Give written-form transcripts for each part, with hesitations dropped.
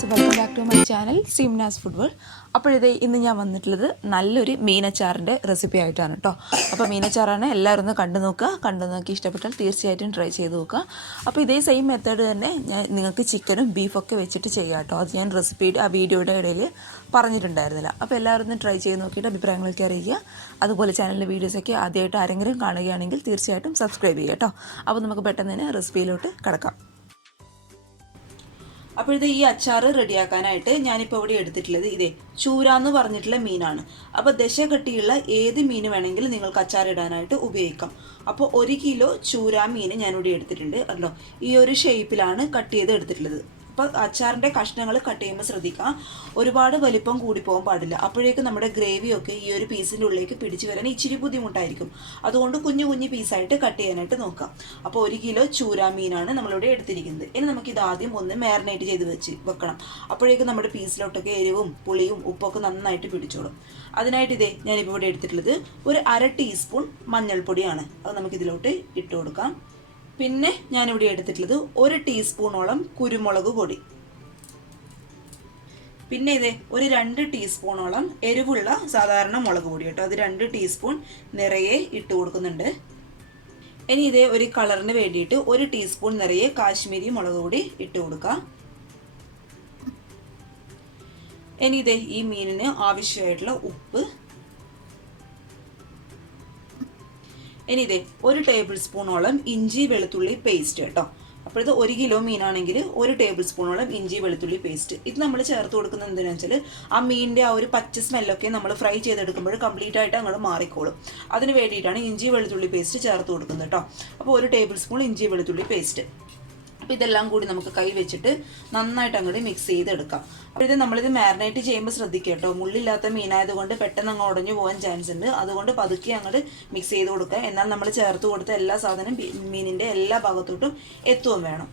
Viewers, welcome back to my channel Seemnas food world. അപ്പോൾ ഇന്ന് ഞാൻ വന്നിട്ടുള്ളത് നല്ലൊരു മീനച്ചാറിൻ്റെ റെസിപ്പി ആയിട്ടാണ് കേട്ടോ. അപ്പോൾ മീനച്ചാറാണ്, എല്ലാവരും ഒന്ന് കണ്ടു നോക്കി ഇഷ്ടപ്പെട്ടാൽ തീർച്ചയായിട്ടും ട്രൈ ചെയ്ത് നോക്കുക. അപ്പോൾ ഇതേ സെയിം മെത്തേഡ് തന്നെ ഞാൻ നിങ്ങൾക്ക് ചിക്കനും ബീഫൊക്കെ വെച്ചിട്ട് ചെയ്യാം കേട്ടോ. അത് ഞാൻ റെസിപ്പിയുടെ ആ വീഡിയോയുടെ ഇടയിൽ പറഞ്ഞിട്ടുണ്ടായിരുന്നില്ല. അപ്പോൾ എല്ലാവരും ഒന്ന് ട്രൈ ചെയ്ത് നോക്കിയിട്ട് അഭിപ്രായങ്ങളൊക്കെ അറിയിക്കുക. അതുപോലെ ചാനലിലെ വീഡിയോസൊക്കെ ആദ്യമായിട്ട് ആരെങ്കിലും കാണുകയാണെങ്കിൽ തീർച്ചയായിട്ടും സബ്സ്ക്രൈബ് ചെയ്യുക കേട്ടോ. അപ്പോൾ നമുക്ക് പെട്ടെന്ന് തന്നെ റെസിപ്പിയിലോട്ട് കിടക്കാം. അപ്പോൾ ഈ അച്ചാർ റെഡിയാക്കാനായിട്ട് ഞാനിപ്പോൾ ഇവിടെ എടുത്തിട്ടുള്ളത് ചൂര എന്ന് പറഞ്ഞിട്ടുള്ള മീനാണ്. അപ്പോൾ ദശ കട്ടിയുള്ള ഏത് മീൻ വേണമെങ്കിലും നിങ്ങൾക്ക് അച്ചാർ ഇടാനായിട്ട് ഉപയോഗിക്കാം. അപ്പോൾ 1 കിലോ ചൂര മീൻ ഞാനിവിടെ എടുത്തിട്ടുണ്ട്. അല്ലോ, ഈ ഒരു ഷേപ്പിലാണ് കട്ട് ചെയ്ത് എടുത്തിട്ടുള്ളത്. അപ്പോൾ അച്ചാറിൻ്റെ കഷ്ണങ്ങൾ കട്ട് ചെയ്യുമ്പോൾ ശ്രദ്ധിക്കാം, ഒരുപാട് വലിപ്പം കൂടി പോകാൻ പാടില്ല. അപ്പോഴേക്കും നമ്മുടെ ഗ്രേവിയൊക്കെ ഈ ഒരു പീസിൻ്റെ ഉള്ളിലേക്ക് പിടിച്ചു വരാൻ ഇച്ചിരി ബുദ്ധിമുട്ടായിരിക്കും. അതുകൊണ്ട് കുഞ്ഞു പീസായിട്ട് കട്ട് ചെയ്യാനായിട്ട് നോക്കാം. അപ്പോൾ 1 കിലോ ചൂര മീനാണ് നമ്മളിവിടെ എടുത്തിരിക്കുന്നത്. ഇനി നമുക്കിത് ആദ്യം ഒന്ന് മാരിനേറ്റ് ചെയ്ത് വെക്കണം. അപ്പോഴേക്കും നമ്മുടെ പീസിലോട്ടൊക്കെ എരിവും പുളിയും ഉപ്പൊക്കെ നന്നായിട്ട് പിടിച്ചോളും. അതിനായിട്ട് ഞാനിപ്പോൾ ഇവിടെ എടുത്തിട്ടുള്ളത് ഒരു 1/2 ടീസ്പൂൺ മഞ്ഞൾപ്പൊടിയാണ്. അത് നമുക്കിതിലോട്ട് ഇട്ട് കൊടുക്കാം. പിന്നെ ഞാനിവിടെ എടുത്തിട്ടുള്ളത് 1 ടീസ്പൂണോളം കുരുമുളക് പൊടി. പിന്നെ ഒരു 2 ടീസ്പൂണോളം എരിവുള്ള സാധാരണ മുളക് പൊടി കേട്ടോ. അത് 2 ടീസ്പൂൺ നിറയെ ഇട്ട് കൊടുക്കുന്നുണ്ട്. ഇനി ഒരു കളറിന് വേണ്ടിയിട്ട് 1 ടീസ്പൂൺ നിറയെ കാശ്മീരി മുളക് പൊടി ഇട്ട് കൊടുക്കാം. ഇനി ഈ മീനിന് ആവശ്യമായിട്ടുള്ള ഉപ്പ്. ഇനി 1 ടേബിൾ സ്പൂണോളം ഇഞ്ചി വെളുത്തുള്ളി പേസ്റ്റ് കേട്ടോ. അപ്പോൾ ഇത് 1 കിലോ മീനാണെങ്കിൽ 1 ടേബിൾ സ്പൂണോളം ഇഞ്ചി വെളുത്തുള്ളി പേസ്റ്റ്. ഇത് നമ്മൾ ചേർത്ത് കൊടുക്കുന്നത് എന്തിനാണെന്ന് വെച്ചാൽ ആ മീനിൻ്റെ ആ ഒരു പച്ച സ്മെല്ലൊക്കെ നമ്മൾ ഫ്രൈ ചെയ്തെടുക്കുമ്പോൾ കംപ്ലീറ്റ് ആയിട്ട് അങ്ങോട്ട് മാറിക്കോളും. അതിന് വേണ്ടിയിട്ടാണ് ഇഞ്ചി വെളുത്തുള്ളി പേസ്റ്റ് ചേർത്ത് കൊടുക്കുന്നത് കേട്ടോ. അപ്പോൾ 1 ടേബിൾ സ്പൂൺ ഇഞ്ചി വെളുത്തുള്ളി പേസ്റ്റ്. അപ്പോൾ ഇതെല്ലാം കൂടി നമുക്ക് കൈ വെച്ചിട്ട് നന്നായിട്ട് അങ്ങോട്ട് മിക്സ് ചെയ്തെടുക്കാം. അപ്പോൾ നമ്മളിത് മാരിനേറ്റ് ചെയ്യുമ്പോൾ ശ്രദ്ധിക്കുക കേട്ടോ, മുള്ളില്ലാത്ത മീനായതുകൊണ്ട് പെട്ടെന്ന് അങ്ങ് ഉടഞ്ഞു പോകാൻ ചാൻസ് ഉണ്ട്. അതുകൊണ്ട് പതുക്കെ അങ്ങോട്ട് മിക്സ് ചെയ്ത് കൊടുക്കുക. എന്നാൽ നമ്മൾ ചേർത്ത് കൊടുത്ത എല്ലാ സാധനവും മീനിൻ്റെ എല്ലാ ഭാഗത്തോട്ടും എത്തുകയും വേണം.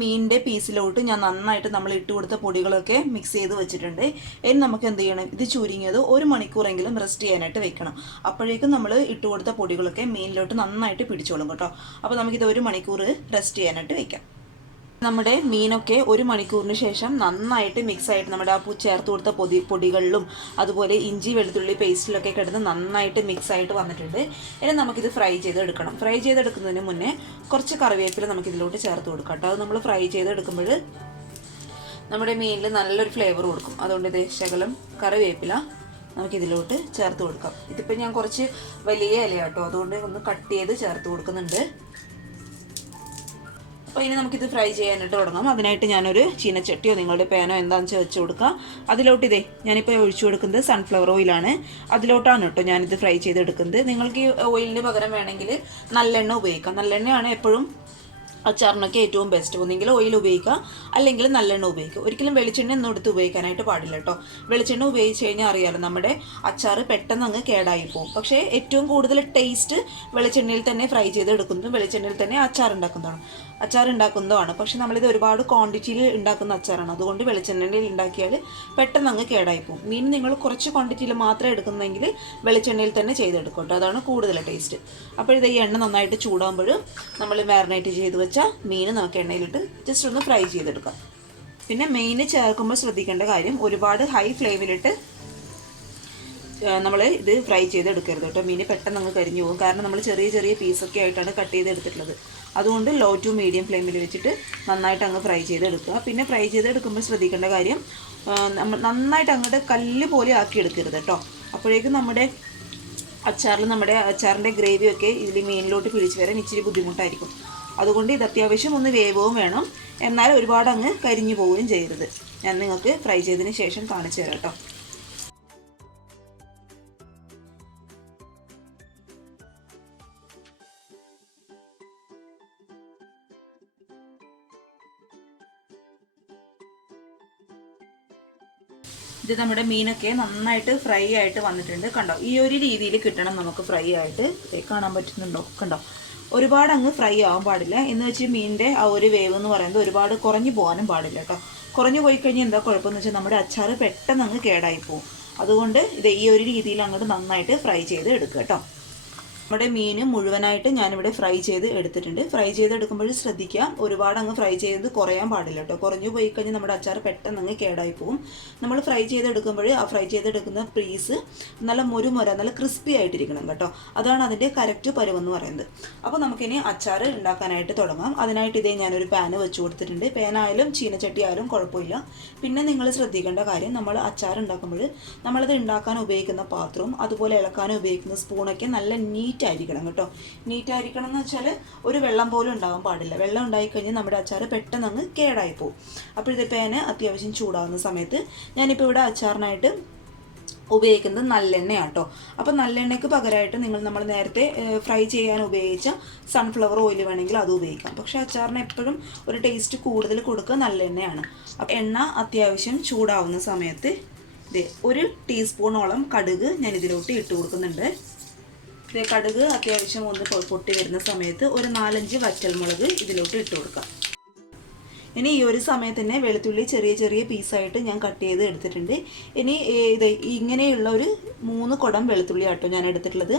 മീനിൻ്റെ പീസിലോട്ട് ഞാൻ നന്നായിട്ട് നമ്മൾ ഇട്ട് കൊടുത്ത പൊടികളൊക്കെ മിക്സ് ചെയ്ത് വെച്ചിട്ടുണ്ട്. ഇനി നമുക്ക് എന്ത് ചെയ്യണം, ഇത് ചുരുങ്ങിയത് 1 മണിക്കൂറെങ്കിലും റെസ്റ്റ് ചെയ്യാനായിട്ട് വെക്കണം. അപ്പോഴേക്കും നമ്മൾ ഇട്ട് കൊടുത്ത പൊടികളൊക്കെ മീനിലോട്ട് നന്നായിട്ട് പിടിച്ചോളും കേട്ടോ. അപ്പോൾ നമുക്കിത് 1 മണിക്കൂർ റെസ്റ്റ് ചെയ്യാനായിട്ട് വെക്കാം. നമ്മുടെ മീനൊക്കെ 1 മണിക്കൂറിന് ശേഷം നന്നായിട്ട് മിക്സ് ആയിട്ട് നമ്മുടെ ആ ചേർത്ത് കൊടുത്ത പൊടികളിലും അതുപോലെ ഇഞ്ചി വെളുത്തുള്ളി പേസ്റ്റിലൊക്കെ കിടന്ന് നന്നായിട്ട് മിക്സ് ആയിട്ട് വന്നിട്ടുണ്ട്. ഇനി നമുക്കിത് ഫ്രൈ ചെയ്തെടുക്കണം. ഫ്രൈ ചെയ്തെടുക്കുന്നതിന് മുന്നേ കുറച്ച് കറിവേപ്പില നമുക്കിതിലോട്ട് ചേർത്ത് കൊടുക്കാം കേട്ടോ. അത് നമ്മൾ ഫ്രൈ ചെയ്തെടുക്കുമ്പോൾ നമ്മുടെ മീനിൽ നല്ലൊരു ഫ്ലേവർ കൊടുക്കും. അതുകൊണ്ട് ശകലം കറിവേപ്പില നമുക്കിതിലോട്ട് ചേർത്ത് കൊടുക്കാം. ഇതിപ്പോൾ ഞാൻ കുറച്ച് വലിയ ഇല കേട്ടോ, അതുകൊണ്ട് ഒന്ന് കട്ട് ചെയ്ത് ചേർത്ത് കൊടുക്കുന്നുണ്ട്. അപ്പോൾ ഇനി നമുക്കിത് ഫ്രൈ ചെയ്യാനായിട്ട് തുടങ്ങാം. അതിനായിട്ട് ഞാനൊരു ചീനച്ചട്ടിയോ നിങ്ങളുടെ പാനോ എന്താണെന്ന് വെച്ച് കൊടുക്കുക. അതിലോട്ട് ഞാനിപ്പോൾ ഒഴിച്ചു കൊടുക്കുന്നത് സൺഫ്ലവർ ഓയിലാണ്. അതിലോട്ടാണ് കേട്ടോ ഞാനിത് ഫ്രൈ ചെയ്തെടുക്കുന്നത്. നിങ്ങൾക്ക് ഈ ഓയിലിന് പകരം വേണമെങ്കിൽ നല്ലെണ്ണ ഉപയോഗിക്കാം. നല്ലെണ്ണയാണ് എപ്പോഴും അച്ചാറിനൊക്കെ ഏറ്റവും ബെസ്റ്റ്. ഒന്നെങ്കിൽ ഓയിൽ ഉപയോഗിക്കുക, അല്ലെങ്കിൽ നല്ലെണ്ണ ഉപയോഗിക്കുക. ഒരിക്കലും വെളിച്ചെണ്ണ ഒന്നും എടുത്ത് ഉപയോഗിക്കാനായിട്ട് പാടില്ല കേട്ടോ. വെളിച്ചെണ്ണ ഉപയോഗിച്ച് കഴിഞ്ഞാൽ അറിയാമല്ലോ, നമ്മുടെ അച്ചാർ പെട്ടെന്ന് അങ്ങ് കേടായി പോകും. പക്ഷേ ഏറ്റവും കൂടുതൽ ടേസ്റ്റ് വെളിച്ചെണ്ണയിൽ തന്നെ ഫ്രൈ ചെയ്തെടുക്കുന്നതും വെളിച്ചെണ്ണയിൽ തന്നെ അച്ചാർ ഉണ്ടാക്കുന്നതുമാണ്. പക്ഷെ നമ്മളിത് ഒരുപാട് ക്വാണ്ടിറ്റിയിൽ ഉണ്ടാക്കുന്ന അച്ചാറാണ്. അതുകൊണ്ട് വെളിച്ചെണ്ണയിൽ ഉണ്ടാക്കിയാൽ പെട്ടെന്ന് അങ്ങ് കേടായി പോകും. മീൻ നിങ്ങൾ കുറച്ച് ക്വാണ്ടിറ്റിയിൽ മാത്രം എടുക്കുന്നതെങ്കിൽ വെളിച്ചെണ്ണയിൽ തന്നെ ചെയ്തെടുക്കും കേട്ടോ. അതാണ് കൂടുതൽ ടേസ്റ്റ്. അപ്പോൾ ഈ എണ്ണ നന്നായിട്ട് ചൂടാകുമ്പോൾ നമ്മൾ മാരിനേറ്റ് ചെയ്ത് വെച്ച മീൻ നമുക്ക് എണ്ണയിലിട്ട് ജസ്റ്റ് ഒന്ന് ഫ്രൈ ചെയ്തെടുക്കാം. പിന്നെ മീൻ ചേർക്കുമ്പോൾ ശ്രദ്ധിക്കേണ്ട കാര്യം, ഒരുപാട് ഹൈ ഫ്ലെയിമിലിട്ട് നമ്മൾ ഇത് ഫ്രൈ ചെയ്തെടുക്കരുത് കേട്ടോ. മീൻ പെട്ടെന്ന് അങ്ങ് കരിഞ്ഞു പോകും. കാരണം നമ്മൾ ചെറിയ പീസൊക്കെ ആയിട്ടാണ് കട്ട് ചെയ്തെടുത്തിട്ടുള്ളത്. അതുകൊണ്ട് ലോ ടു മീഡിയം ഫ്ലെയിമിൽ വെച്ചിട്ട് നന്നായിട്ട് അങ്ങ് ഫ്രൈ ചെയ്തെടുക്കുക. പിന്നെ ഫ്രൈ ചെയ്തെടുക്കുമ്പോൾ ശ്രദ്ധിക്കേണ്ട കാര്യം, നന്നായിട്ട് അങ്ങോട്ട് കല്ല് പോലെ ആക്കി എടുക്കരുത് കേട്ടോ. അപ്പോഴേക്കും നമ്മുടെ അച്ചാറിൻ്റെ ഗ്രേവിയൊക്കെ ഇതിൽ മീനിലോട്ട് പിടിച്ച് വരാൻ ഇച്ചിരി ബുദ്ധിമുട്ടായിരിക്കും. അതുകൊണ്ട് ഇത് അത്യാവശ്യം ഒന്ന് വേവവും വേണം, എന്നാൽ ഒരുപാട് അങ്ങ് കരിഞ്ഞു പോവുകയും ചെയ്യരുത്. ഞാൻ നിങ്ങൾക്ക് ഫ്രൈ ചെയ്തതിന് ശേഷം കാണിച്ചു തരാം കേട്ടോ. ഇത് നമ്മുടെ മീനൊക്കെ നന്നായിട്ട് ഫ്രൈ ആയിട്ട് വന്നിട്ടുണ്ട് കണ്ടോ. ഈ ഒരു രീതിയിൽ കിട്ടണം നമുക്ക് ഫ്രൈ ആയിട്ട്. കാണാൻ പറ്റുന്നുണ്ടോ? കണ്ടോ, ഒരുപാട് അങ്ങ് ഫ്രൈ ആവാൻ പാടില്ല. എന്ന് വെച്ച് മീനിൻ്റെ ആ ഒരു വേവ് എന്ന് പറയുന്നത് ഒരുപാട് കുറഞ്ഞു പോകാനും പാടില്ല കേട്ടോ. കുറഞ്ഞു പോയി കഴിഞ്ഞാൽ എന്താ കുഴപ്പമെന്ന് വെച്ചാൽ നമ്മുടെ അച്ചാർ പെട്ടെന്ന് അങ്ങ് കേടായി പോകും. അതുകൊണ്ട് ഈ ഒരു രീതിയിൽ അങ്ങോട്ട് നന്നായിട്ട് ഫ്രൈ ചെയ്ത് എടുക്കുക കേട്ടോ. നമ്മുടെ മീൻ മുഴുവനായിട്ട് ഞാനിവിടെ ഫ്രൈ ചെയ്ത് എടുത്തിട്ടുണ്ട്. ഫ്രൈ ചെയ്തെടുക്കുമ്പോൾ ശ്രദ്ധിക്കുക, ഒരുപാട് അങ്ങ് ഫ്രൈ ചെയ്ത് കുറയാൻ പാടില്ല കേട്ടോ. കുറഞ്ഞു പോയി കഴിഞ്ഞാൽ നമ്മുടെ അച്ചാർ പെട്ടെന്ന് അങ്ങ് കേടായി പോകും. നമ്മൾ ഫ്രൈ ചെയ്തെടുക്കുമ്പോൾ ആ ഫ്രൈ ചെയ്തെടുക്കുന്ന പീസ് നല്ല മുരുമുര നല്ല ക്രിസ്പി ആയിട്ടിരിക്കണം കേട്ടോ. അതാണ് അതിൻ്റെ കറക്റ്റ് പരുവെന്ന് പറയുന്നത്. അപ്പോൾ നമുക്കിനി അച്ചാർ ഉണ്ടാക്കാനായിട്ട് തുടങ്ങാം. അതിനായിട്ട് ഇതേ ഞാനൊരു പാന് വെച്ച് കൊടുത്തിട്ടുണ്ട്. പാനായാലും ചീനച്ചട്ടി ആയാലും കുഴപ്പമില്ല. പിന്നെ നിങ്ങൾ ശ്രദ്ധിക്കേണ്ട കാര്യം, നമ്മൾ അച്ചാർ ഉണ്ടാക്കുമ്പോൾ നമ്മളത് ഉണ്ടാക്കാൻ ഉപയോഗിക്കുന്ന പാത്രവും അതുപോലെ ഇളക്കാൻ ഉപയോഗിക്കുന്ന സ്പൂണൊക്കെ നല്ല നീറ്റായിരിക്കണം കേട്ടോ. നീറ്റായിരിക്കണം എന്ന് വെച്ചാൽ ഒരു വെള്ളം പോലും ഉണ്ടാകാൻ പാടില്ല. വെള്ളം ഉണ്ടായിക്കഴിഞ്ഞാൽ നമ്മുടെ അച്ചാർ പെട്ടെന്ന് അങ്ങ് കേടായി പോകും. അപ്പോൾ ഇത് പാന് അത്യാവശ്യം ചൂടാകുന്ന സമയത്ത് ഞാനിപ്പോൾ ഇവിടെ അച്ചാറിനായിട്ട് ഉപയോഗിക്കുന്നത് നല്ലെണ്ണയാണ് കേട്ടോ. അപ്പോൾ നല്ലെണ്ണയ്ക്ക് പകരമായിട്ട് നമ്മൾ നേരത്തെ ഫ്രൈ ചെയ്യാൻ ഉപയോഗിച്ച സൺഫ്ലവർ ഓയിൽ വേണമെങ്കിൽ അത് ഉപയോഗിക്കാം. പക്ഷേ അച്ചാറിന് എപ്പോഴും ഒരു ടേസ്റ്റ് കൂടുതൽ കൊടുക്കുക നല്ലെണ്ണയാണ്. അപ്പോൾ എണ്ണ അത്യാവശ്യം ചൂടാവുന്ന സമയത്ത് ഒരു ടീസ്പൂണോളം കടുക് ഞാൻ ഇതിലോട്ട് ഇട്ട് കൊടുക്കുന്നുണ്ട്. കടുക് അത്യാവശ്യം ഒന്ന് പൊട്ടി വരുന്ന സമയത്ത് ഒരു 4-5 വറ്റൽമുളക് ഇതിലോട്ട് ഇട്ട് കൊടുക്കാം. ഇനി ഈ ഒരു സമയത്ത് തന്നെ വെളുത്തുള്ളി ചെറിയ ചെറിയ പീസായിട്ട് ഞാൻ കട്ട് ചെയ്ത് എടുത്തിട്ടുണ്ട്. ഇനി ഇങ്ങനെയുള്ള ഒരു 3 കുടം വെളുത്തുള്ളി ആട്ടോ ഞാൻ എടുത്തിട്ടുള്ളത്.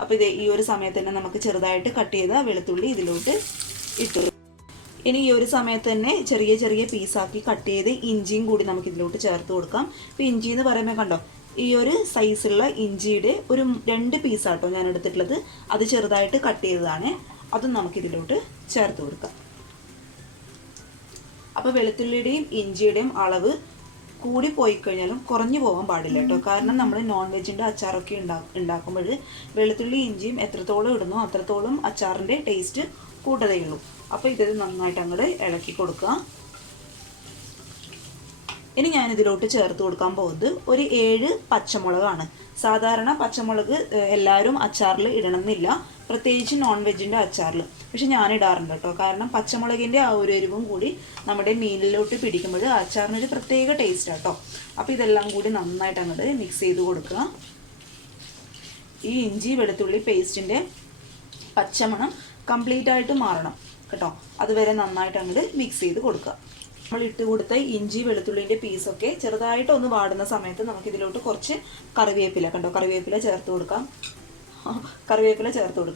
അപ്പോൾ ഈ ഒരു സമയത്ത് തന്നെ നമുക്ക് ചെറുതായിട്ട് കട്ട് ചെയ്ത വെളുത്തുള്ളി ഇതിലോട്ട് ഇട്ടു. ഇനി ഈ ഒരു സമയത്ത് തന്നെ ചെറിയ ചെറിയ പീസാക്കി കട്ട് ചെയ്ത് ഇഞ്ചിയും കൂടി നമുക്ക് ഇതിലോട്ട് ചേർത്ത് കൊടുക്കാം. ഇപ്പോൾ ഇഞ്ചി എന്ന് പറയുമ്പോൾ കണ്ടോ, ഈ ഒരു സൈസുള്ള ഇഞ്ചിയുടെ ഒരു 2 പീസാട്ടോ ഞാൻ എടുത്തിട്ടുള്ളത്. അത് ചെറുതായിട്ട് കട്ട് ചെയ്തതാണ്. അതും നമുക്കിതിലോട്ട് ചേർത്ത് കൊടുക്കാം. അപ്പോൾ വെളുത്തുള്ളിയുടെയും ഇഞ്ചിയുടെയും അളവ് കൂടി പോയി കഴിഞ്ഞാലും കുറഞ്ഞു പോകാൻ പാടില്ല കേട്ടോ. കാരണം നമ്മൾ നോൺ വെജിൻ്റെ അച്ചാറൊക്കെ ഉണ്ടാക്കുമ്പോൾ വെളുത്തുള്ളി ഇഞ്ചിയും എത്രത്തോളം ഇടുന്നോ അത്രത്തോളം അച്ചാറിൻ്റെ ടേസ്റ്റ് കൂട്ടതയുള്ളൂ. അപ്പോൾ ഇത് നന്നായിട്ട് അങ്ങോട്ട് ഇളക്കി കൊടുക്കുക. ഇനി ഞാനിതിലോട്ട് ചേർത്ത് കൊടുക്കാൻ പോകുന്നത് ഒരു 7 പച്ചമുളകാണ്. സാധാരണ പച്ചമുളക് എല്ലാവരും അച്ചാറിൽ ഇടണമെന്നില്ല, പ്രത്യേകിച്ച് നോൺ വെജിൻ്റെ അച്ചാറിൽ. പക്ഷെ ഞാൻ ഇടാറുണ്ട് കേട്ടോ. കാരണം പച്ചമുളകിൻ്റെ ആ ഒരു എരിവും കൂടി നമ്മുടെ മീനിലോട്ട് പിടിക്കുമ്പോൾ അച്ചാറിനൊരു പ്രത്യേക ടേസ്റ്റ് കേട്ടോ. അപ്പോൾ ഇതെല്ലാം കൂടി നന്നായിട്ട് അങ്ങോട്ട് മിക്സ് ചെയ്ത് കൊടുക്കുക. ഈ ഇഞ്ചി വെളുത്തുള്ളി പേസ്റ്റിൻ്റെ പച്ചമണം കംപ്ലീറ്റ് ആയിട്ട് മാറണം കേട്ടോ. അതുവരെ നന്നായിട്ട് അങ്ങോട്ട് മിക്സ് ചെയ്ത് കൊടുക്കുക. നമ്മൾ ഇട്ട് കൊടുത്ത ഇഞ്ചി വെളുത്തുള്ളിൻ്റെ പീസൊക്കെ ചെറുതായിട്ട് ഒന്ന് വാടുന്ന സമയത്ത് നമുക്കിതിലോട്ട് കുറച്ച് കറിവേപ്പില കണ്ടോ, കറിവേപ്പില ചേർത്ത് കൊടുക്കാം.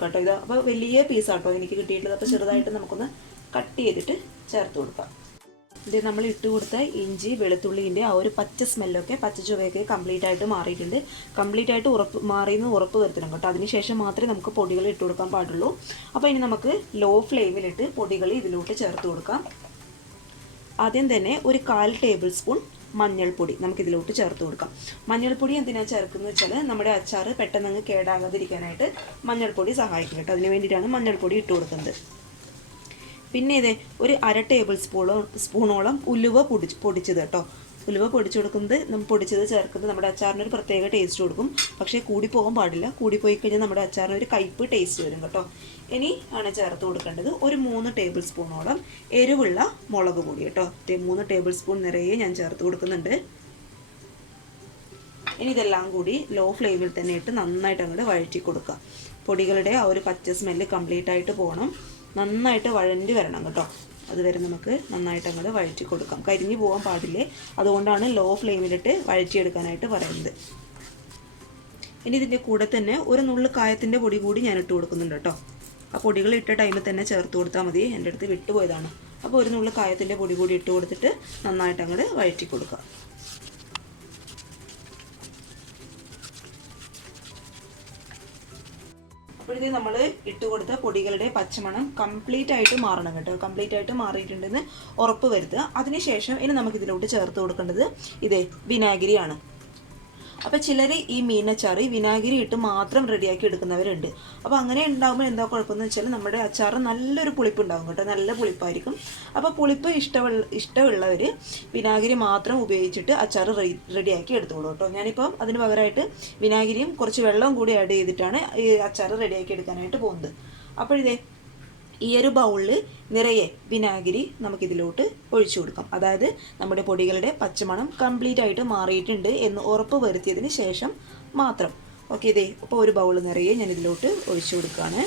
കേട്ടോ. ഇത് അപ്പോൾ വലിയ പീസാട്ടോ എനിക്ക് കിട്ടിയിട്ടുള്ളത്. അപ്പോൾ ചെറുതായിട്ട് നമുക്കൊന്ന് കട്ട് ചെയ്തിട്ട് ചേർത്ത് കൊടുക്കാം. ഇത് നമ്മൾ ഇട്ട് കൊടുത്ത ഇഞ്ചി വെളുത്തുള്ളിൻ്റെ ആ ഒരു പച്ച സ്മെല്ലൊക്കെ പച്ച ചുവയൊക്കെ കംപ്ലീറ്റ് ആയിട്ട് മാറിയിട്ടുണ്ട്. കംപ്ലീറ്റ് ആയിട്ട് മാറിയെന്ന് ഉറപ്പ് വരുത്തണം കേട്ടോ. അതിനുശേഷം മാത്രമേ നമുക്ക് പൊടികൾ ഇട്ട് കൊടുക്കാൻ പാടുള്ളൂ. അപ്പോൾ ഇനി നമുക്ക് ലോ ഫ്ലെയിമിലിട്ട് പൊടികൾ ഇതിലോട്ട് ചേർത്ത് കൊടുക്കാം. ആദ്യം തന്നെ ഒരു 1/4 ടേബിൾ സ്പൂൺ മഞ്ഞൾപ്പൊടി നമുക്കിതിലോട്ട് ചേർത്ത് കൊടുക്കാം. മഞ്ഞൾപ്പൊടി എന്തിനാണ് ചേർക്കുന്നത് വെച്ചാൽ നമ്മുടെ അച്ചാർ പെട്ടെന്ന് കേടാകാതിരിക്കാനായിട്ട് മഞ്ഞൾപ്പൊടി സഹായിക്കും കേട്ടോ. അതിന് വേണ്ടിയിട്ടാണ് മഞ്ഞൾപ്പൊടി ഇട്ട് കൊടുക്കുന്നത്. പിന്നെ ഒരു 1/2 ടേബിൾ സ്പൂണോളം ഉലുവ പൊടിച്ചത് കേട്ടോ. ഉലുവ പൊടിച്ചത് ചേർക്കുന്നത് നമ്മുടെ അച്ചാറിനൊരു പ്രത്യേക ടേസ്റ്റ് കൊടുക്കും. പക്ഷേ കൂടിപ്പോകാൻ പാടില്ല. കൂടിപ്പോയി കഴിഞ്ഞാൽ നമ്മുടെ അച്ചാറിനൊരു കയ്പ്പ് ടേസ്റ്റ് വരും കേട്ടോ. ഇനി ആണ് ചേർത്ത് കൊടുക്കേണ്ടത് ഒരു 3 ടേബിൾ സ്പൂണോളം എരിവുള്ള മുളക് പൊടി കേട്ടോ. 3 ടേബിൾ സ്പൂൺ നിറയെ ഞാൻ ചേർത്ത് കൊടുക്കുന്നുണ്ട്. ഇനി ഇതെല്ലാം കൂടി ലോ ഫ്ലെയിമിൽ തന്നെ ഇട്ട് നന്നായിട്ട് അങ്ങോട്ട് വഴറ്റി കൊടുക്കുക. പൊടികളുടെ ആ ഒരു പച്ച സ്മെല്ല് കംപ്ലീറ്റ് ആയിട്ട് പോകണം. നന്നായിട്ട് വഴണ്ടി വരണം കേട്ടോ. അതുവരെ നമുക്ക് നന്നായിട്ട് അങ്ങോട്ട് വഴറ്റി കൊടുക്കാം. കരിഞ്ഞു പോകാൻ പാടില്ലേ. അതുകൊണ്ടാണ് ലോ ഫ്ലെയിമിലിട്ട് വഴറ്റിയെടുക്കാനായിട്ട് പറയുന്നത്. ഇനി ഇതിൻ്റെ കൂടെ തന്നെ ഒരു നുള്ളു കായത്തിൻ്റെ പൊടി കൂടി ഞാൻ ഇട്ട് കൊടുക്കുന്നുണ്ട് കേട്ടോ. ആ പൊടികൾ ഇട്ട ടൈമിൽ തന്നെ ചേർത്ത് കൊടുത്താൽ മതി. എൻ്റെ അടുത്ത് വിട്ടുപോയതാണ്. അപ്പോൾ ഒരു നുള്ളു കായത്തിൻ്റെ പൊടി കൂടി ഇട്ട് കൊടുത്തിട്ട് നന്നായിട്ട് അങ്ങോട്ട് വഴറ്റി കൊടുക്കുക. അപ്പോഴത്തെ നമ്മൾ ഇട്ട് കൊടുത്ത പൊടികളുടെ പച്ചമണം കംപ്ലീറ്റ് ആയിട്ട് മാറണം കേട്ടോ. കംപ്ലീറ്റ് ആയിട്ട് മാറിയിട്ടുണ്ടെന്ന് ഉറപ്പ് വരുത്തുക. അതിനുശേഷം ഇനി നമുക്കിതിലോട്ട് ചേർത്ത് കൊടുക്കേണ്ടത് വിനാഗിരിയാണ്. അപ്പോൾ ചിലർ ഈ മീനച്ചാറ് വിനാഗിരി ഇട്ട് മാത്രം റെഡിയാക്കി എടുക്കുന്നവരുണ്ട്. അപ്പോൾ അങ്ങനെ ഉണ്ടാകുമ്പോൾ എന്താ കുഴപ്പമെന്ന് വെച്ചാൽ നമ്മുടെ അച്ചാറ് നല്ലൊരു പുളിപ്പ് ഉണ്ടാകും കേട്ടോ. നല്ല പുളിപ്പായിരിക്കും. അപ്പോൾ പുളിപ്പ് ഇഷ്ടമുള്ളവർ വിനാഗിരി മാത്രം ഉപയോഗിച്ചിട്ട് അച്ചാറ് റെഡിയാക്കി എടുത്തോളൂ കേട്ടോ. ഞാനിപ്പം അതിന് പകരമായിട്ട് വിനാഗിരിയും കുറച്ച് വെള്ളവും കൂടി ആഡ് ചെയ്തിട്ടാണ് ഈ അച്ചാറ് റെഡിയാക്കി എടുക്കാനായിട്ട് പോകുന്നത്. അപ്പോഴിതേ ഈ ഒരു ബൗളിൽ നിറയെ വിനാഗിരി നമുക്കിതിലോട്ട് ഒഴിച്ചു കൊടുക്കാം. അതായത് നമ്മുടെ പൊടികളുടെ പച്ചമണം കംപ്ലീറ്റ് ആയിട്ട് മാറിയിട്ടുണ്ട് എന്ന് ഉറപ്പ് വരുത്തിയതിന് ശേഷം മാത്രം. ഓക്കെ, അപ്പോൾ ഒരു ബൗൾ നിറയെ ഞാൻ ഇതിലോട്ട് ഒഴിച്ചു കൊടുക്കുകയാണ്.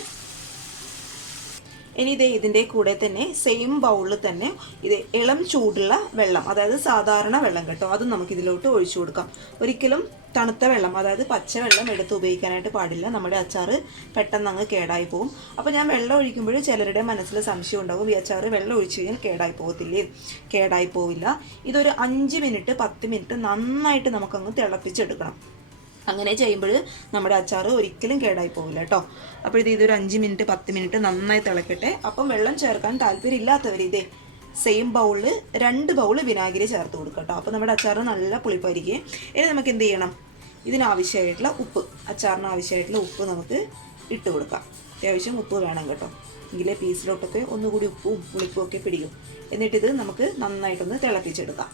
ഇനി ഇതേ ഇതിൻ്റെ കൂടെ തന്നെ സെയിം ബൗളിൽ തന്നെ ഇത് ഇളം ചൂടുള്ള വെള്ളം, അതായത് സാധാരണ വെള്ളം കേട്ടോ, അതും നമുക്ക് ഇതിലോട്ട് ഒഴിച്ചു കൊടുക്കാം. ഒരിക്കലും തണുത്ത വെള്ളം, അതായത് പച്ചവെള്ളം എടുത്ത് ഉപയോഗിക്കാനായിട്ട് പാടില്ല. നമ്മുടെ അച്ചാർ പെട്ടെന്ന് അങ്ങ് കേടായി പോകും. അപ്പോൾ ഞാൻ വെള്ളം ഒഴിക്കുമ്പോൾ ചിലരുടെ മനസ്സിൽ സംശയം ഉണ്ടാകും, ഈ അച്ചാർ വെള്ളം ഒഴിച്ച് കഴിഞ്ഞാൽ കേടായി പോകത്തില്ലേ? കേടായി പോവില്ല. ഇതൊരു 5 മിനിറ്റ് 10 മിനിറ്റ് നന്നായിട്ട് നമുക്കങ്ങ് തിളപ്പിച്ചെടുക്കണം. അങ്ങനെ ചെയ്യുമ്പോൾ നമ്മുടെ അച്ചാർ ഒരിക്കലും കേടായി പോകില്ല കേട്ടോ. അപ്പോൾ ഇതൊരു 5 മിനിറ്റ് 10 മിനിറ്റ് നന്നായി തിളക്കട്ടെ. അപ്പം വെള്ളം ചേർക്കാൻ താല്പര്യം ഇല്ലാത്തവർ ഇതേ സെയിം ബൗളിൽ 2 ബൗൾ വിനാഗിരി ചേർത്ത് കൊടുക്കുക കേട്ടോ. അപ്പോൾ നമ്മുടെ അച്ചാർ നല്ല പുളിപ്പായിരിക്കും. ഇനി നമുക്ക് എന്ത് ചെയ്യണം? ഇതിനാവശ്യമായിട്ടുള്ള ഉപ്പ്, അച്ചാറിന് ആവശ്യമായിട്ടുള്ള ഉപ്പ് നമുക്ക് ഇട്ട് കൊടുക്കാം. അത്യാവശ്യം ഉപ്പ് വേണം കേട്ടോ, എങ്കിലേ പീസിലോട്ടൊക്കെ ഒന്നുകൂടി ഉപ്പും പുളിപ്പും ഒക്കെ പിടിക്കും. എന്നിട്ടിത് നമുക്ക് നന്നായിട്ടൊന്ന് തിളപ്പിച്ചെടുക്കാം.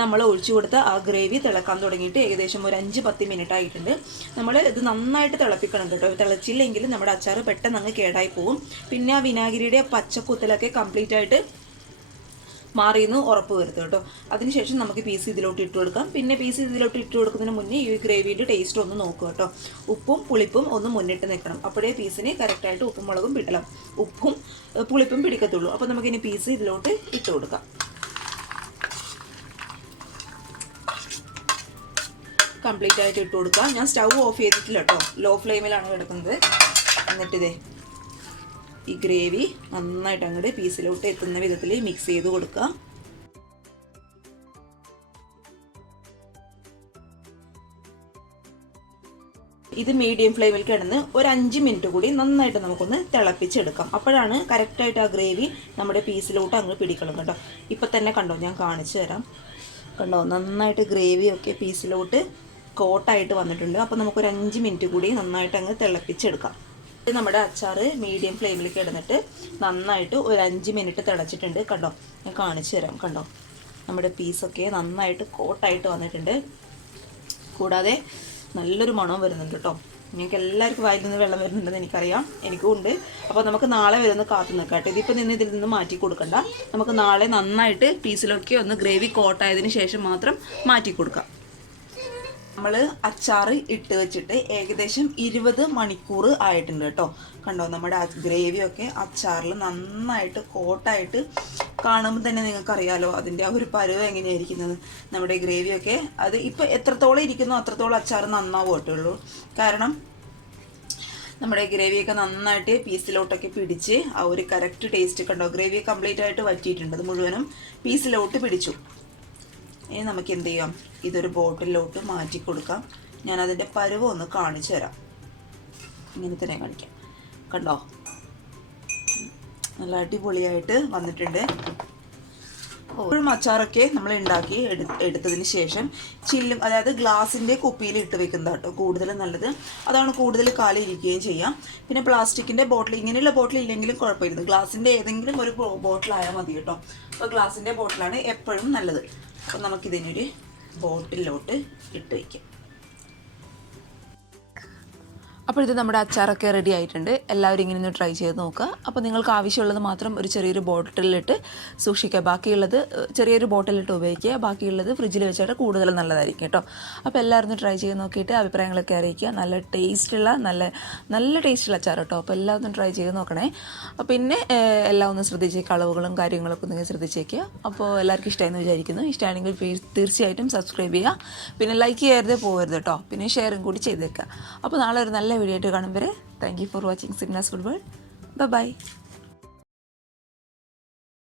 നമ്മൾ ഒഴിച്ചു കൊടുത്ത ആ ഗ്രേവി തിളക്കാൻ തുടങ്ങിയിട്ട് ഏകദേശം ഒരു 5-10 മിനിറ്റ് ആയിട്ടുണ്ട്. നമ്മൾ ഇത് നന്നായിട്ട് തിളപ്പിക്കണം കേട്ടോ. തിളച്ചില്ലെങ്കിൽ നമ്മുടെ അച്ചാർ പെട്ടെന്ന് അങ്ങ് കേടായി പോകും. പിന്നെ ആ വിനാഗിരിയുടെ പച്ചക്കുത്തലൊക്കെ കംപ്ലീറ്റ് ആയിട്ട് മാറിയെന്ന് ഉറപ്പ് വരുത്തും കേട്ടോ. അതിനുശേഷം നമുക്ക് പീസ് ഇതിലോട്ട് ഇട്ട് കൊടുക്കാം. പിന്നെ പീസ് ഇതിലോട്ട് ഇട്ട് കൊടുക്കുന്നതിന് മുന്നേ ഈ ഗ്രേവിയുടെ ടേസ്റ്റ് ഒന്ന് നോക്കുക കേട്ടോ. ഉപ്പും പുളിപ്പും ഒന്ന് മുന്നിട്ട് നിൽക്കണം. അപ്പോഴേ പീസിന് കറക്റ്റായിട്ട് ഉപ്പും മുളകും ഉപ്പും പുളിപ്പും പിടിക്കത്തുള്ളൂ. അപ്പോൾ നമുക്കിനി പീസ് ഇതിലോട്ട് ഇട്ട് കൊടുക്കാം. കംപ്ലീറ്റ് ആയിട്ട് ഇട്ട് കൊടുക്കുക. ഞാൻ സ്റ്റൗ ഓഫ് ചെയ്തിട്ടില്ല കേട്ടോ, ലോ ഫ്ലെയിമിലാണ് കിടക്കുന്നത്. എന്നിട്ടിതേ ഈ ഗ്രേവി നന്നായിട്ട് അങ്ങോട്ട് പീസിലോട്ട് എത്തുന്ന വിധത്തിൽ മിക്സ് ചെയ്ത് കൊടുക്കുക. ഇത് മീഡിയം ഫ്ലെയിമിൽ കിടന്ന് ഒരു 5 മിനിറ്റ് കൂടി നന്നായിട്ട് നമുക്കൊന്ന് തിളപ്പിച്ചെടുക്കാം. അപ്പോഴാണ് കറക്റ്റായിട്ട് ആ ഗ്രേവി നമ്മുടെ പീസിലോട്ട് അങ്ങ് പിടിക്കണം കേട്ടോ. ഇപ്പം തന്നെ കണ്ടോ, ഞാൻ കാണിച്ചു തരാം. കണ്ടോ, നന്നായിട്ട് ഗ്രേവിയൊക്കെ പീസിലോട്ട് കോട്ടായിട്ട് വന്നിട്ടുണ്ട്. അപ്പോൾ നമുക്കൊരു 5 മിനിറ്റ് കൂടി നന്നായിട്ട് അങ്ങ് തിളപ്പിച്ചെടുക്കാം. നമ്മുടെ അച്ചാർ മീഡിയം ഫ്ലെയിമിൽ കിടന്നിട്ട് നന്നായിട്ട് ഒരു 5 മിനിറ്റ് തിളച്ചിട്ടുണ്ട്. കണ്ടോ, ഞാൻ കാണിച്ചു തരാം. കണ്ടോ, നമ്മുടെ പീസൊക്കെ നന്നായിട്ട് കോട്ടായിട്ട് വന്നിട്ടുണ്ട്. കൂടാതെ നല്ലൊരു മണം വരുന്നുണ്ട് കേട്ടോ. നിങ്ങൾക്ക് എല്ലാവർക്കും വായിൽ നിന്ന് വെള്ളം വരുന്നുണ്ടെന്ന് എനിക്കറിയാം, എനിക്കും ഉണ്ട്. അപ്പോൾ നമുക്ക് നാളെ വരുന്ന കാത്തു നിൽക്കാം കേട്ടോ. ഇതിപ്പോൾ ഇതിൽ നിന്ന് മാറ്റി കൊടുക്കണ്ട. നമുക്ക് നാളെ നന്നായിട്ട് പീസിലൊക്കെ ഒന്ന് ഗ്രേവി കോട്ടായതിന് ശേഷം മാത്രം മാറ്റി കൊടുക്കാം. നമ്മൾ അച്ചാർ ഇട്ട് വെച്ചിട്ട് ഏകദേശം 20 മണിക്കൂർ ആയിട്ടുണ്ട് കേട്ടോ. കണ്ടോ, നമ്മുടെ ഗ്രേവിയൊക്കെ അച്ചാറിൽ നന്നായിട്ട് കോട്ടായിട്ട് കാണുമ്പോൾ തന്നെ നിങ്ങൾക്കറിയാലോ അതിൻ്റെ ആ ഒരു പരുവം എങ്ങനെയായിരിക്കുന്നത്. നമ്മുടെ ഗ്രേവിയൊക്കെ അത് ഇപ്പോൾ എത്രത്തോളം ഇരിക്കുന്നോ അത്രത്തോളം അച്ചാർ നന്നാവും കേട്ടുള്ളൂ. കാരണം നമ്മുടെ ഗ്രേവിയൊക്കെ നന്നായിട്ട് പീസിലോട്ടൊക്കെ പിടിച്ച് ആ ഒരു കറക്റ്റ് ടേസ്റ്റ് കണ്ടോ. ഗ്രേവി കംപ്ലീറ്റ് ആയിട്ട് വറ്റിയിട്ടുണ്ട്, അത് മുഴുവനും പീസിലോട്ട് പിടിച്ചു. ഇനി നമുക്ക് എന്ത് ചെയ്യാം? ഇതൊരു ബോട്ടിലോട്ട് മാറ്റി കൊടുക്കാം. ഞാനതിൻ്റെ പരുവം ഒന്ന് കാണിച്ചു തരാം. ഇങ്ങനെ തന്നെ കാണിക്കാം. കണ്ടോ, നല്ല അടിപൊളിയായിട്ട് വന്നിട്ടുണ്ട്. ഒരു അച്ചാറൊക്കെ നമ്മൾ ഉണ്ടാക്കി എടുത്തതിന് ശേഷം ചില്ലും, അതായത് ഗ്ലാസിൻ്റെ കുപ്പിയിൽ ഇട്ട് വെക്കുന്നത് കേട്ടോ കൂടുതൽ നല്ലത്. അതാണ് കൂടുതൽ കാലം ഇരിക്കുകയും ചെയ്യാം. പിന്നെ പ്ലാസ്റ്റിക്കിൻ്റെ ബോട്ടിൽ, ഇങ്ങനെയുള്ള ബോട്ടിൽ ഇല്ലെങ്കിലും കുഴപ്പമില്ല, ഗ്ലാസിൻ്റെ ഏതെങ്കിലും ഒരു ബോട്ടിലായാൽ മതി കേട്ടോ. അപ്പോൾ ഗ്ലാസിൻ്റെ ബോട്ടിലാണ് എപ്പോഴും നല്ലത്. അപ്പോൾ നമുക്കിതിനൊരു ബോട്ടിലോട്ട് ഇട്ട് വയ്ക്കാം. അപ്പോൾ ഇത് നമ്മുടെ അച്ചാറൊക്കെ റെഡി ആയിട്ടുണ്ട്. എല്ലാവരും ഇങ്ങനെ ഒന്ന് ട്രൈ ചെയ്ത് നോക്കുക. അപ്പോൾ നിങ്ങൾക്ക് ആവശ്യമുള്ളത് മാത്രം ഒരു ചെറിയൊരു ബോട്ടിലിട്ട് സൂക്ഷിക്കുക. ബാക്കിയുള്ളത് ചെറിയൊരു ബോട്ടിലിട്ട് ഉപയോഗിക്കുക. ബാക്കിയുള്ളത് ഫ്രിഡ്ജിൽ വെച്ചിട്ട് കൂടുതൽ നല്ലതായിരിക്കും കേട്ടോ. അപ്പോൾ എല്ലാവരും ട്രൈ ചെയ്ത് നോക്കിയിട്ട് അഭിപ്രായങ്ങളൊക്കെ അറിയിക്കുക. നല്ല ടേസ്റ്റുള്ള നല്ല ടേസ്റ്റുള്ള അച്ചാർ കേട്ടോ. അപ്പോൾ എല്ലാവരും ട്രൈ ചെയ്ത് നോക്കണേ. പിന്നെ എല്ലാം ഒന്ന് ശ്രദ്ധിച്ചേക്കുക, അളവുകളും കാര്യങ്ങളൊക്കെ നിങ്ങൾ ശ്രദ്ധിച്ചേക്കുക. അപ്പോൾ എല്ലാവർക്കും ഇഷ്ടമായെന്ന് വിചാരിക്കുന്നു. ഇഷ്ടമാണെങ്കിൽ തീർച്ചയായിട്ടും സബ്സ്ക്രൈബ് ചെയ്യുക. പിന്നെ ലൈക്ക് ചെയ്യരുത് പോകരുത് കേട്ടോ. പിന്നെ ഷെയറും കൂടി ചെയ്തേക്കുക. അപ്പോൾ നാളെ ഒരു നല്ല വീഡിയോ ആയിട്ട് കാണും വരെ thank you for watching Signas food world. By.